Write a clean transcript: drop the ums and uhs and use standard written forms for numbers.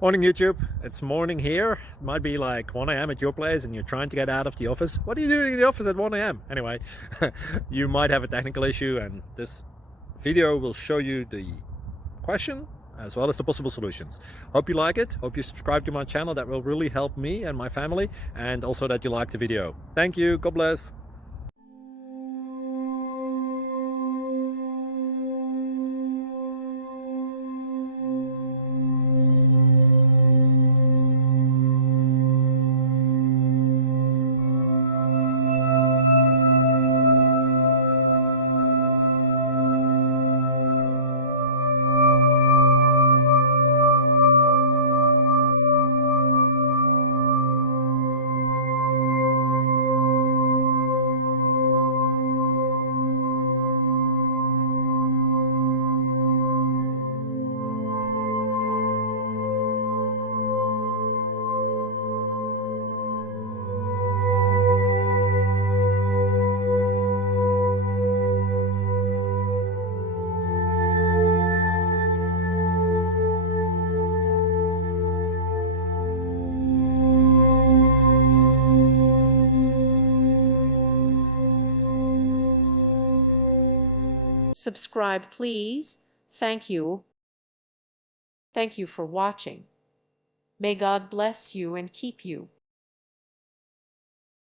Morning YouTube, it's morning here. It might be like 1 a.m. at your place and you're trying to get out of the office. What are you doing in the office at 1 a.m.? Anyway, you might have a technical issue and this video will show you the question as well as the possible solutions. Hope you like it, hope you subscribe to my channel. That will really help me and my family, and also that you like the video. Thank you, God bless. Subscribe, please. Thank you. Thank you for watching. May God bless you and keep you.